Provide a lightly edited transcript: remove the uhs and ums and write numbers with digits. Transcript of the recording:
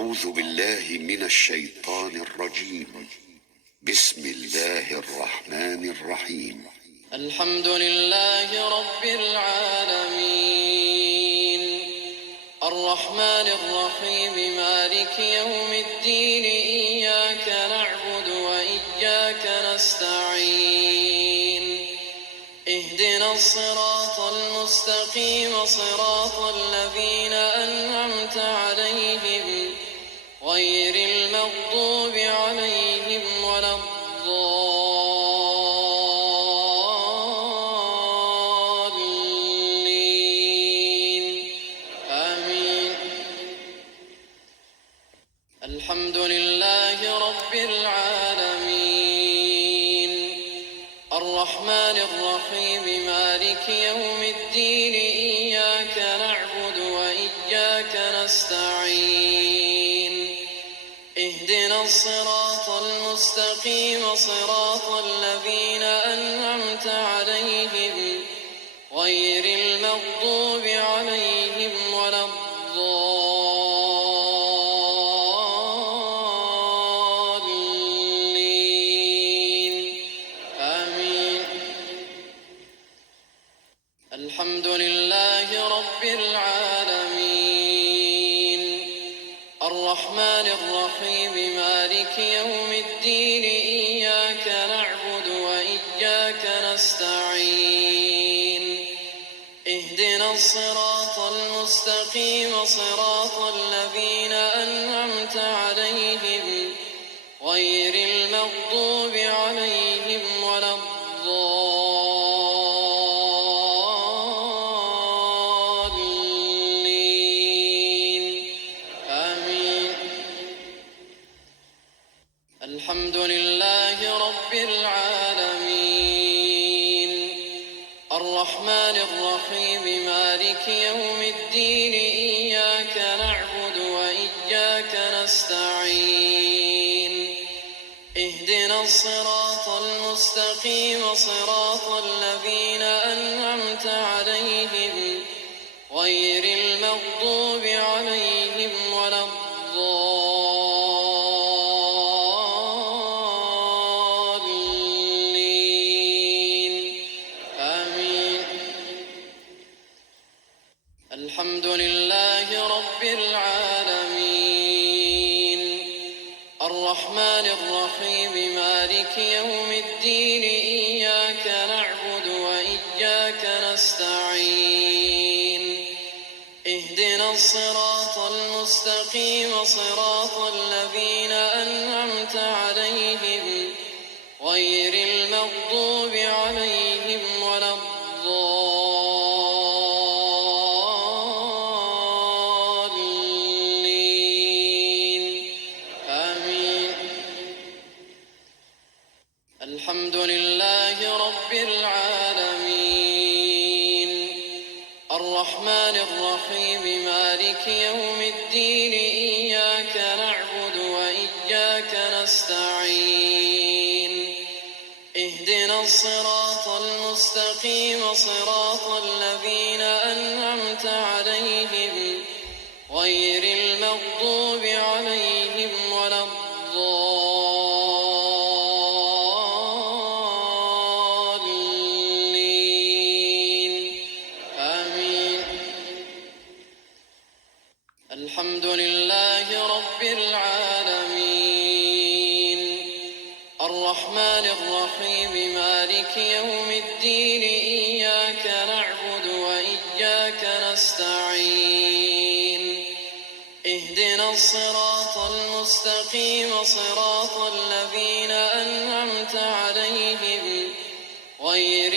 أعوذ بالله من الشيطان الرجيم. بسم الله الرحمن الرحيم. الحمد لله رب العالمين الرحمن الرحيم مالك يوم الدين إياك نعبد وإياك نستعين اهدنا الصراط المستقيم صراط الذين أنعمت عليهم غير المغضوب عليهم ولا الضالين آمين. الحمد لله رب العالمين الرحمن الرحيم مالك يوم الدين إياك نعبد وإياك نستعين اهدنا الصراط المستقيم صراط الذين أنعمت عليهم غير المغضوب عليهم ولا الضالين آمين. الحمد لله رب العالمين الرحمن الرحيم مالك يوم الدين إياك نعبد وإياك نستعين اهدنا الصراط المستقيم صراط الذين أنعمت عليهم غير المغضوب عليهم ولا الضالين آمين. الحمد لله رب العالمين الرحمن الرحيم مالك يوم الدين إياك نعبد وإياك نستعين اهدنا الصراط المستقيم صراط الذين أنعمت عليهم غير المغضوب عليهم ولا الضالين آمين. الحمد لله رب العالمين الرحمن الرحيم مالك يوم الدين إياك نعبد وإياك نستعين اهدنا الصراط المستقيم صراط الذين أنعمت عليهم غير المغضوب عليهم ولا الضالين آمين. الحمد لله رب العالمين الرحمن الرحيم مالك يوم الدين إياك نعبد وإياك نستعين اهدنا الصراط المستقيم صراط الذين أنعمت عليهم غير المغضوب عليهم ولا الضالين آمين. الحمد لله رب العالمين الرحمن الرحيم مالك يوم الدين إياك نعبد وإياك نستعين اهدنا الصراط المستقيم صراط الذين أنعمت عليهم غير